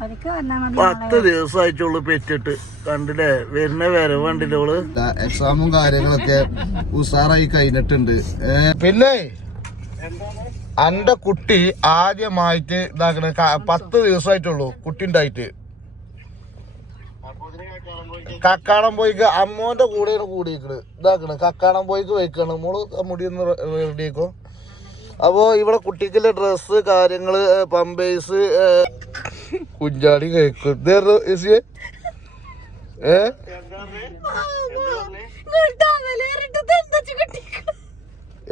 10 ദിവസമായിട്ടുള്ളു പെറ്റിട്ട്. കണ്ടില്ലേ വരുന്ന വരവ് കണ്ടില്ലോള്. എക്സാമും കാര്യങ്ങളൊക്കെ ഉഷാറായി കഴിഞ്ഞിട്ടുണ്ട്. പിന്നെ എന്റെ കുട്ടി ആദ്യമായിട്ട് ഇതാക്കണ 10 ദിവസമായിട്ടുള്ളൂ കുട്ടി ഉണ്ടായിട്ട്. കക്കാടം പോയിക്ക് അമ്മോന്റെ കൂടെയാണ് കൂടിയിരിക്കണ്. ഇതാക്കണ് കക്കാടം പോയിക്ക് വെക്കാണ്. മോള് മുടി ഒന്ന് റെഡിയാക്കോ. അപ്പോ ഇവിടെ കുട്ടിക്കുള്ള ഡ്രസ്സ് കാര്യങ്ങള് പമ്പേഴ്സ് കുഞ്ചാടി കഴിക്കും.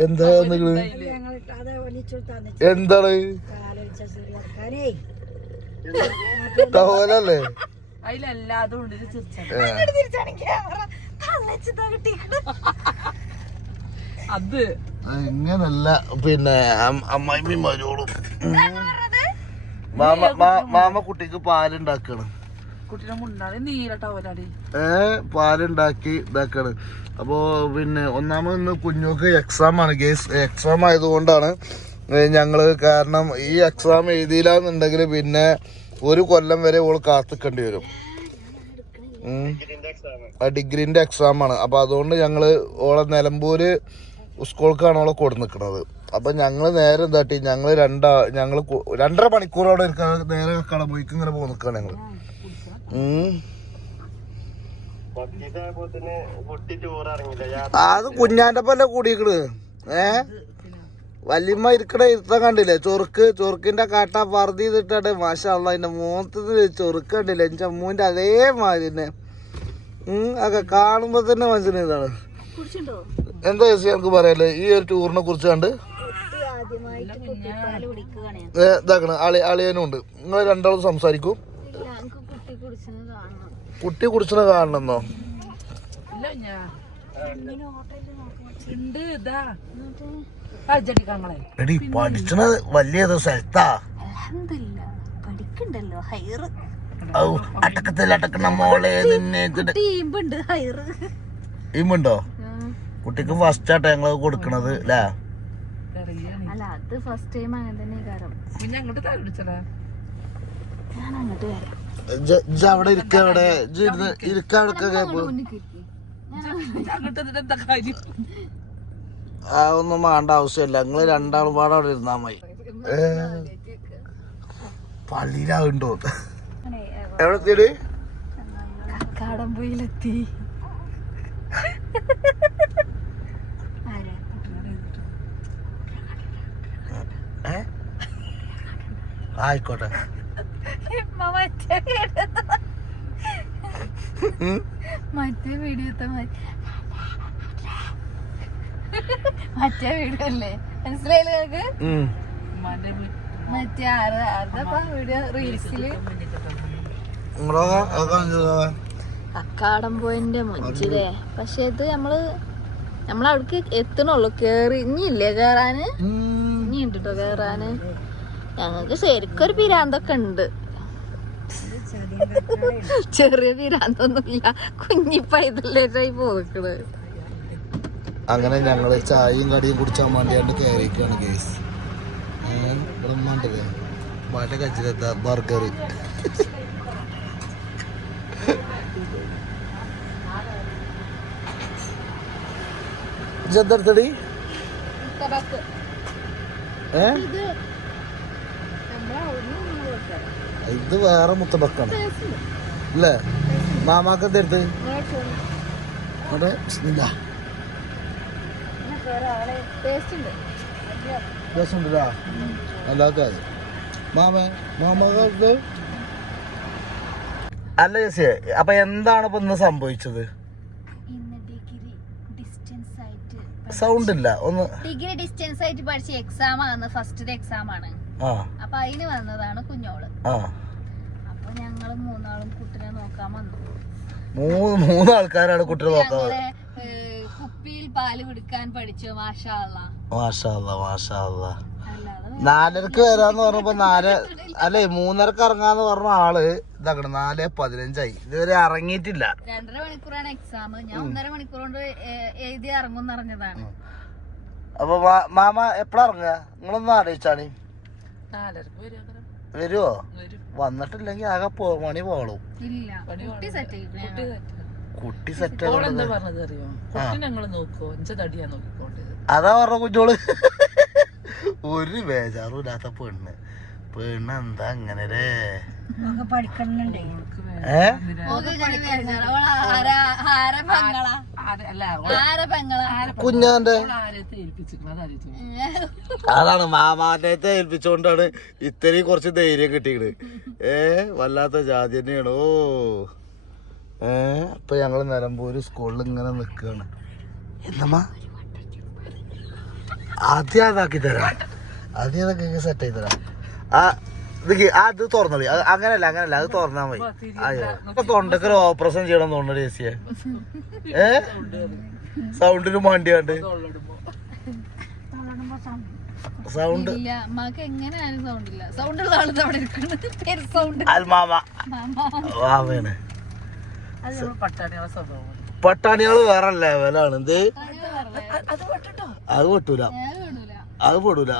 എന്താ എന്താണ് ടവലല്ലേ? അത് ഇങ്ങനല്ല. പിന്നെ അമ്മായിമ്മയും മരോളും മാമ കുട്ടിക്ക് പാലുണ്ടാക്കാണ്. പാലുണ്ടാക്കി ഇതാക്കാണ്. അപ്പോ പിന്നെ ഒന്നാമത് ഇന്ന് കുഞ്ഞുക്ക് എക്സാം ആണ്. എക്സാം ആയതുകൊണ്ടാണ് ഞങ്ങള്. കാരണം ഈ എക്സാം എഴുതിയില്ലാന്നുണ്ടെങ്കിൽ പിന്നെ 1 കൊല്ലം വരെ ഓള് കാത്തിക്കേണ്ടി വരും. ഡിഗ്രീന്റെ എക്സാം ആണ്. അപ്പൊ അതുകൊണ്ട് ഞങ്ങള് ഓളെ നിലമ്പൂര് സ്കൂൾക്കാണ് ഓളെ കൊടു നിൽക്കുന്നത്. അപ്പൊ ഞങ്ങള് നേരെ എന്താട്ടി ഞങ്ങള് 2.5 മണിക്കൂറോടെ നേരെ കടമ്പോയിക്ക് ഇങ്ങനെ പോ നിക്കാണ് ഞങ്ങള്. അത് കുഞ്ഞാന്റെ പല്ല കൂടിക്കണ്. വല്യമ്മ ഇരിക്കണ ഇരുത്തം കണ്ടില്ലേ? ചൊറുക്കിന്റെ കാട്ട പറതി ചെയ്തിട്ടാണ്. മാഷാ അള്ളാ അതിന്റെ മുഖത്ത് ചൊറുക്ക് കണ്ടില്ലേ? എന്റെ അമ്മൂന്റെ അതേമാതിരി തന്നെ. ഒക്കെ കാണുമ്പോ തന്നെ മനസ്സിലായതാണ്. എന്താ ചേച്ചി നമുക്ക് പറയാല്ലേ ഈ ഒരു ടൂറിനെ കുറിച്ച്? കണ്ട് ഇതാക്കണ അളിയനും ഉണ്ട്. നിങ്ങൾ രണ്ടാളും സംസാരിക്കും. കുട്ടി കുടിച്ചത് കാണണമെന്നോ? എടി പഠിച്ചത് വലിയ സ്ഥലത്താ. അടക്കണ മോളെ ഇമ്പുണ്ടോ? കുട്ടിക്ക് ഫസ്റ്റ് ആട്ടെ ഞങ്ങള് കൊടുക്കണത് അല്ലേ? അവിടെ ഇരിക്ക. അവിടെ ഒന്നും വേണ്ട ആവശ്യമില്ല. നിങ്ങള് രണ്ടാളും പാടെ അവിടെ ഇരുന്നാ മതി. പള്ളിയിലാവുണ്ടോ? എവിടെ എത്തിയത്? കക്കാടംപൊയിലെത്തി. ആയിക്കോട്ടെ. മറ്റേ വീഡിയോ അല്ലേ മനസ്സിലായില്ലേ നിങ്ങക്ക്? മറ്റേ വീഡിയോ റീൽസില് കക്കാടംപൊയിന്റെ മുഞ്ചിലേ. പക്ഷെ ഇത് നമ്മളവിടേക്ക് എത്തണുള്ളൂ. കേറി ഇനിയില്ലേ കേറാന്? ഇനി ഉണ്ട് കേട്ടോ കേറാന്. ഞങ്ങക്ക് ശരിക്കൊരു പിരാന്തൊക്കെ ഉണ്ട്. ചെറിയ പിരാന്തൊന്നുമില്ല. കുഞ്ഞിപ്പൈതലേറ്റായി പോകണത്. അങ്ങനെ ഞങ്ങള് ചായയും കടിയും കുടിച്ചാൻ വേണ്ടിയാണ്ട് കയറിക്കാണ് കേസ്. ബ്രഹ്മാണ്ടല്ലേ മറ്റ കച്ചിലെത്താ ബർഗർ. ഇതെടുത്തടി ഇത് വേറെ മുത്തബക്കാണ് അല്ലേ? മാമാക്ക് എന്തെടുത്ത് അല്ലാത്ത മാമക്ക്. അല്ല ചേച്ചിയെ, അപ്പൊ എന്താണ് ഇപ്പൊ ഇന്ന് സംഭവിച്ചത്? സൗണ്ട് ഇല്ല. ഒന്ന് ഡിഗ്രി ഡിസ്റ്റൻസ് ആയിട്ട് പഠിച്ച എക്സാം ആണ്. ഫസ്റ്റ് എക്സാം ആണ്. അപ്പൊ അതിന് വന്നതാണ് കുഞ്ഞോള്. അപ്പൊ ഞങ്ങള് 3 ആളും കുട്ടിനെ നോക്കാൻ വന്നു. 3 ആൾക്കാരാണ് കുട്ടിനെ നോക്കാൻ. കുപ്പിയിൽ പാല് കുടിക്കാൻ പഠിച്ചു. മാഷാ അല്ലാ. 4:30 വരാന്ന് പറഞ്ഞപ്പോ 3:30 ഇറങ്ങാന്ന് പറഞ്ഞ ആള് ഇതാക്കണം 4:15 ഇതുവരെ ഇറങ്ങിയിട്ടില്ല. 2.5 മണിക്കൂറാണ് എക്സാം. ഞാൻ 1.5 മണിക്കൂർ കൊണ്ട് എഴുതി ഇറങ്ങും അറിഞ്ഞതാണ്. അപ്പൊ മാമ എപ്പഴാ ഇറങ്ങുക? നിങ്ങളൊന്നും ആലോചിച്ചാണ്. വരുവോ? വന്നിട്ടില്ലെങ്കിൽ ആകെ മണി പോളും. കുട്ടി സെറ്റ് അതാ പറഞ്ഞ കുഞ്ഞോള്. ഒരു ബേജാറും ഇല്ലാത്ത പെണ്ണ് എന്താ അങ്ങനെ കുഞ്ഞാന്റെ അതാണ് മാമാന്റെ ഏൽപ്പിച്ചോണ്ടാണ് ഇത്രയും കുറച്ച് ധൈര്യം കിട്ടിയത്. വല്ലാത്ത ജാതി തന്നെയാണോ. അപ്പൊ ഞങ്ങള് നിലമ്പൂര് സ്കൂളിൽ ഇങ്ങനെ നിക്കാണ്. എന്നമ്മ ആദ്യം അതാക്കി തരാം, ആദ്യം അതൊക്കെ സെറ്റ് ആക്കി തരാം. അത് തുറന്നോളി. അങ്ങനല്ല അത് തുറന്നാ മതി. അപ്പൊ തൊണ്ടക്ക് ഒരു ഓപ്പറേഷൻ ചെയ്യണം തോന്നണ ചേച്ചിയെ. സൗണ്ടിന് മാണ്ടിയാണ്ട് സൗണ്ട് മാമയാണ്. പട്ടാണികള് വേറെ ലെവലാണ്. എന്ത് അത് പെട്ടൂല,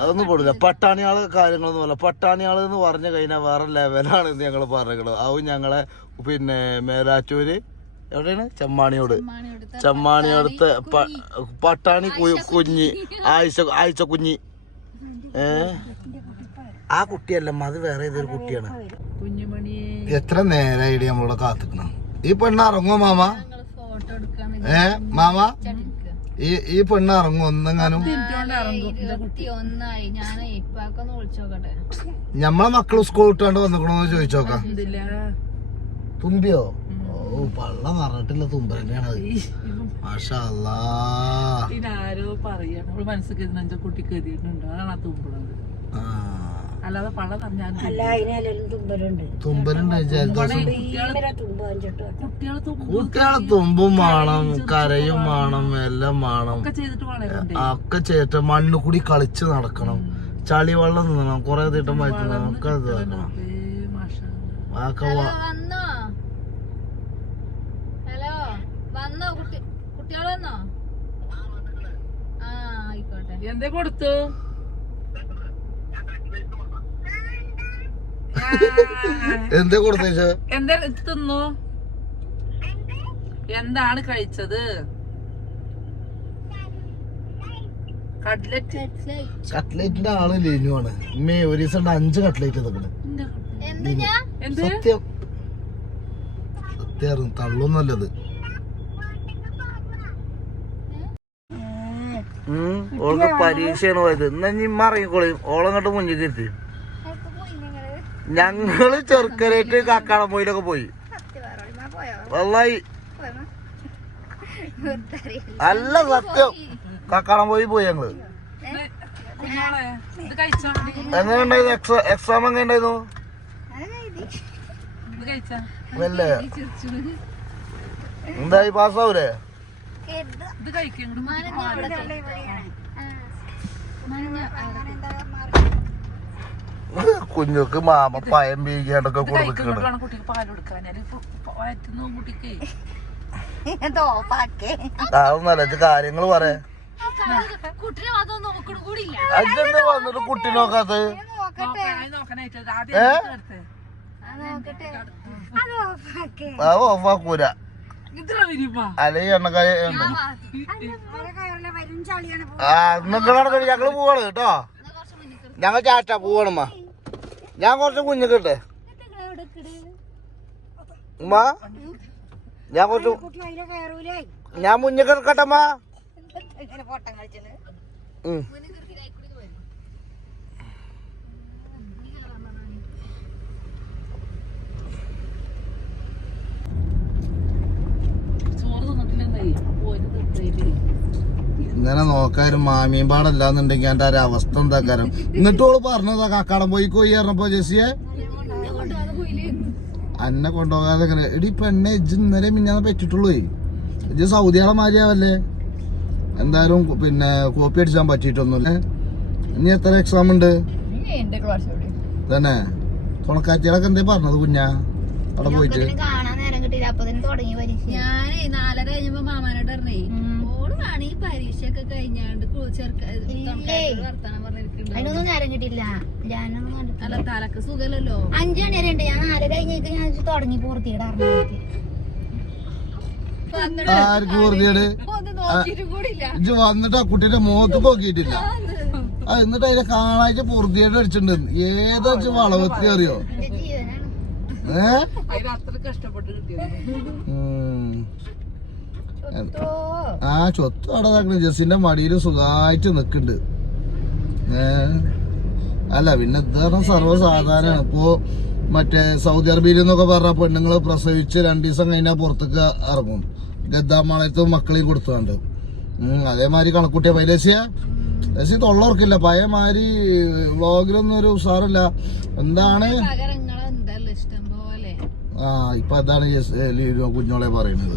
അതൊന്നും പെടൂല. പട്ടാണിയാള് കാര്യങ്ങളൊന്നും അല്ല. പട്ടാണിയാള് എന്ന് പറഞ്ഞു കഴിഞ്ഞാൽ വേറെ ലെവലാണ് എന്ന് ഞങ്ങൾ പറഞ്ഞത്. അതും ഞങ്ങളെ പിന്നെ മേലാറ്റൂര് എവിടെയാണ് ചെമ്മാണിയോടത്തെ പട്ടാണി കുഞ്ഞി ആഴ്ച കുഞ്ഞി. ആ കുട്ടിയല്ലമ്മ, അത് വേറെ ഏതൊരു കുട്ടിയാണ്. എത്ര നേരായിട്ട് നമ്മളിവിടെ കാത്തിക്കണം. ഈ പെണ്ണ് ഇറങ്ങുമോ മാമ? മാമ ഈ പെണ്ണ് ഇറങ്ങും ഒന്നെങ്ങാനും? ഞമ്മളെ മക്കള് സ്കൂൾ വിട്ടാണ്ട് വന്നിക്കണോന്ന് ചോദിച്ചോക്കാം. തുമ്പിയോ? ഓ പള്ള നിറഞ്ഞിട്ടില്ല തുമ്പ തന്നെയാണ്. മാഷാ അല്ലാ. കുട്ടികളെ തുമ്പും വേണം, കരയും വേണം, എല്ലാം വേണം. ഒക്കെ ചെയ്തിട്ട് മണ്ണ് കൂടി കളിച്ച് നടക്കണം, ചളി വെള്ളം നിന്നണം, കൊറേ തീട്ടം വായിക്കണം, ഒക്കെ എന്തേ കൊടുത്തു? എന്താ കൊടുത്തേ? എന്താ തിന്നു? എന്താണ് കഴിച്ചത്? കട്ട്ലേറ്റിന്റെ ആള് ലിനുവാണ്. ഇമ്മേ ഒരു ദിവസം 5 കട്ട്ലേറ്റ് തക്കണ്. സത്യം സത്യം തള്ളൊന്നല്ലത്. ഓൾക്ക് പരീക്ഷയാണ് പോയത്. എന്നാ ഇമ്മ ഇറങ്ങിക്കോളി, ഓളങ്ങോട്ട് മുന്നിൽ എത്തി. ഞങ്ങള് ചെറുക്കരേറ്റ് കാക്കാടംപോയിലൊക്കെ പോയി. വല്ലായി അല്ല സത്യം, കാക്കാടംപോയി പോയി ഞങ്ങള്. എങ്ങനെ ഉണ്ടായിരുന്നു എക്സാം? എങ്ങനെ ഉണ്ടായിരുന്നു? അല്ലേ എന്തായി, പാസ്സാവൂലേ? കുഞ്ഞുക്ക് മാമ പയം വീക്കാണ്ടൊക്കെ കൊടുക്കണം. അതൊന്നല്ല കാര്യങ്ങൾ പറയാ. അതെന്താ വന്നിട്ട് കുട്ടി നോക്കാത്ത? അത് ഓഫാക്കൂല. അല്ലെങ്കിൽ എണ്ണക്കായ ഞങ്ങള് പോവാണ് കേട്ടോ. ഞങ്ങൾ ചാറ്റ പോവാണമ്മ. ഞാൻ കുറച്ച് കുഞ്ഞിക്കിട്ടെ ഉമ്മ. ഞാൻ മുന്നിൽ കിടക്കട്ടമ്മ. ഇങ്ങനെ നോക്കാരും മാമിയും പാടല്ലാന്നുണ്ടെങ്കിൽ എന്റെ ഒരു അവസ്ഥ എന്താ കാര്യം. എന്നിട്ടോള് പറഞ്ഞതാ കാക്കാടം പോയി പറഞ്ഞപ്പോ ജെസ്സിയെ അന്നെ കൊണ്ടുപോകാതെ ഇങ്ങനെ. എടി പെണ്ണെ ഇജ്ജ് ഇന്നലെ മിഞ്ഞാന്ന് പറ്റിട്ടുള്ളൂ. ഇജ്ജ് സൗദിയാളെ മാരിയാവല്ലേ. എന്തായാലും പിന്നെ കോപ്പി അടിച്ചാൻ പറ്റിയിട്ടൊന്നുമില്ല. ഇനി എത്ര എക്സാം ഉണ്ട് തന്നെ? തുണക്കാറ്റികളൊക്കെ എന്തേ പറഞ്ഞത് കുഞ്ഞാ അവിടെ പോയിട്ട്? അപ്പത്തിന് തുടങ്ങി പരീക്ഷ. ഞാനേ 4:30 കഴിഞ്ഞപ്പോ മാമാനോട് പറഞ്ഞേ ഓള് കാണി ഈ പരീക്ഷയൊക്കെ കഴിഞ്ഞാണ്ട് വർത്താനം പറഞ്ഞിരിക്കുന്നുണ്ട്. അതിനൊന്നും നേരം കിട്ടില്ല. ഞാനൊന്നും കണ്ടിട്ടില്ല. അല്ല തലക്ക് സുഖല്ലോ. 5 മണി വരെ ഉണ്ട്. ഞാൻ 4:30 കഴിഞ്ഞേക്ക് ഞാൻ തുടങ്ങി പൂർത്തിയിടാറുണ്ട്. ആർക്ക് പൂർത്തിയുടെ ഇജ്ജ് വന്നിട്ട് ആ കുട്ടീന്റെ മുഖത്ത് നോക്കിയിട്ടില്ല. എന്നിട്ട് അതിനെ കാണായിട്ട് പൂർത്തിയായിട്ട് അടിച്ചിട്ടുണ്ട്. ഏതാ വളവത്തി അറിയോ? എന്റെ ജീവനാണ്. അത്ര കഷ്ടപ്പെട്ട് കിട്ടിയത്. ആ ചൊത്ത് അവിടെ ജസ്സിന്റെ മടിയില് സുഖമായിട്ട് നിക്കണ്ട്. അല്ല പിന്നെ എന്താ സർവ്വസാധാരണ ഇപ്പോ മറ്റേ സൗദി അറേബ്യയിൽ നിന്നൊക്കെ പറഞ്ഞ പെണ്ണുങ്ങള് പ്രസവിച്ച് 2 ദിവസം കഴിഞ്ഞാൽ പുറത്തേക്ക് ഇറങ്ങും. ഗദ്ദാമാളയത്തും മക്കളെയും കൊടുത്തുകൊണ്ട് അതേമാതിരി കണക്കൂട്ടിയ പൈലസ്യ തൊള്ളവർക്കില്ല. പഴയമാതിരി വ്ളോഗിലൊന്നും ഒരു ഉഷാറില്ല. എന്താണ് ആ ഇപ്പൊ അതാണ് കുഞ്ഞോളെ പറയുന്നത്.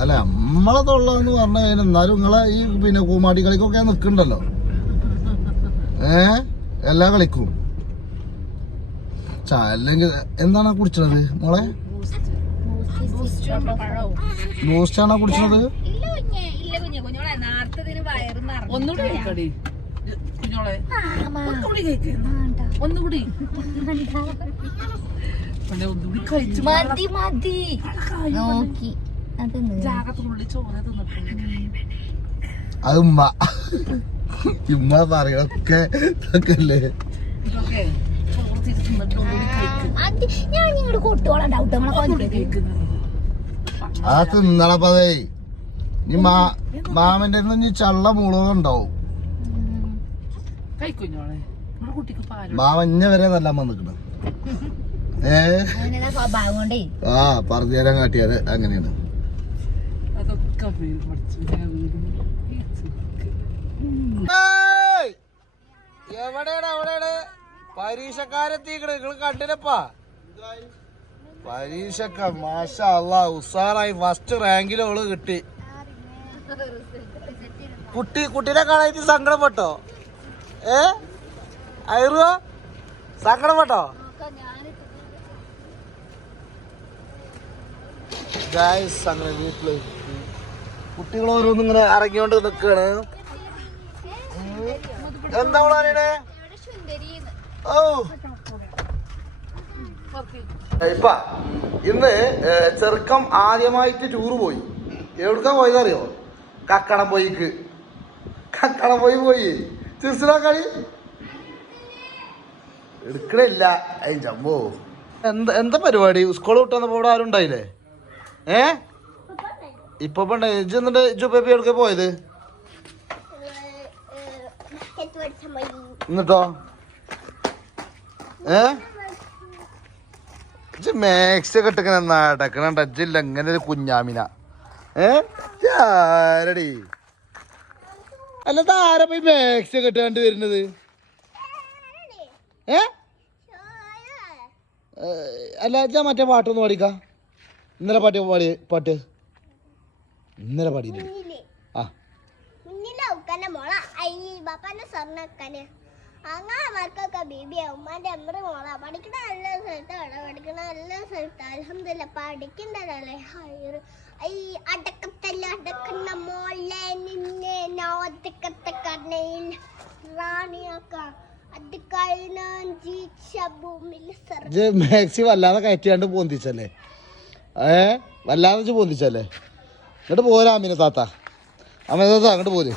അല്ല നമ്മളെ തൊള്ള എന്ന് പറഞ്ഞു കഴിഞ്ഞാൽ എന്നാലും നിങ്ങളെ ഈ പിന്നെ കൂമാടി കളിക്കൊക്കെ നിക്കണ്ടല്ലോ. എല്ലാ കളിക്കും അല്ലെങ്കിൽ എന്താണ് കുടിച്ചത് മോളെ? ബൂസ്റ്റാണോ കുടിച്ചത്? ഒന്നുകൂടി കഴിക്കടി കുഞ്ഞോളെ. ഒന്നുകൂടി കഴിക്കുന്നു. ഒന്നുകൂടി കഴിച്ചു മതി മതി നോക്കി ജാഗത്തുള്ളി ചോര തിന്നിട്ടുണ്ട്. അത് ഉമ്മ പറയൊക്കെ അല്ലേ. ഇതൊക്കെ ചോറ് തിരിച്ച് തിന്നിട്ട് ഒന്നുകൂടി കഴിക്കും. ഞാൻ നിങ്ങളുടെ കൊട്ടുവോളം ഡൗട്ട് നമ്മളെ ആ തിന്നളപ്പതേ നീ മാമന്റെ ഇനി ചള്ള മുളക് ഉണ്ടാവും. കഴിക്കുഞ്ഞോളെ നമ്മുടെ കുട്ടിക്ക് പാല് മാമഞ്ഞ വരെ നല്ല വന്നിക്കണ. സ്വഭാവം കൊണ്ടേ ആ പറഞ്ഞു തരാൻ കാട്ടിയത് അങ്ങനെയാണ്. അതൊക്കെ എവിടെയാണ് പരീക്ഷക്കാരെത്തിക്കണ് നിങ്ങൾ കണ്ടില്ലപ്പാ. പരീക്ഷക്ക മാഷാ അല്ലാ ഉസാറായി ഫസ്റ്റ് റാങ്കില് ഓള് കിട്ടി. കുട്ടീനെ കാണായിട്ട് സങ്കടപ്പെട്ടോ? അയറുവോ സങ്കടപ്പെട്ടോ? അങ്ങനെ വീട്ടില് കുട്ടികൾ ഓരോന്നും ഇങ്ങനെ ഇറങ്ങിയോണ്ട് നിക്കാണ്. എന്താ പറയണേ? ഓ ഇപ്പ ഇന്ന് ചെറുക്കം ആദ്യമായിട്ട് ടൂറ് പോയി. എവിടുക്കാ പോയതറിയോ? കക്കണം പോയി ചിർസിലാക്കാളി എടുക്കണില്ല. ജമ്പോ എന്താ പരിപാടി? സ്കൂൾ വിട്ടന്നപ്പോ ഇവിടെ ആരും ഉണ്ടായില്ലേ? ഇപ്പൊ എന്നിട്ട് ജുബേബി എവിടേക്കാ പോയത്? എന്നിട്ടോ മാക്സ് ഒക്കെ ഇട്ടിങ്ങനെ നടക്കണ ടച്ചില്ല. ഇങ്ങനെ ഒരു കുഞ്ഞാമിന ആരടി അല്ലാതെ ആരാ പോയി മാക്സ് ഒക്കെ ഇട്ടാണ്ട് വരുന്നത്? അല്ല മറ്റേ പാട്ടൊന്ന് പാടിക്ക. ഇന്നലെ പാട്ട് ഇന്നലെ പാടിയില്ലേ? ആ അങ്ങനെമാർക്കൊക്കെ ബീബിയാ ഉമ്മാന്റെ അമ്മ മോളാ പഠിക്കണ നല്ല സ്ഥലത്താണ് പഠിക്കണ നല്ല സ്ഥലത്ത് അൽഹംദുലില്ലാ പഠിക്കണ്ടല്ലേ. ഈ അടക്കത്തല്ല അടക്കുന്ന മോളെ നിന്നെ നോക്കത്തെ കണ്ണയിൽ റാണിയാക്ക അത് കഴിഞ്ഞ മാക്സി വല്ലാതെ കയറ്റിയാണ്ട് പൊന്തിച്ചല്ലേ? വല്ലാതെ പൊന്തിച്ചല്ലേ? എന്നിട്ട് പോരാ അമ്മീനെ താത്ത അങ്ങോട്ട് പോര്.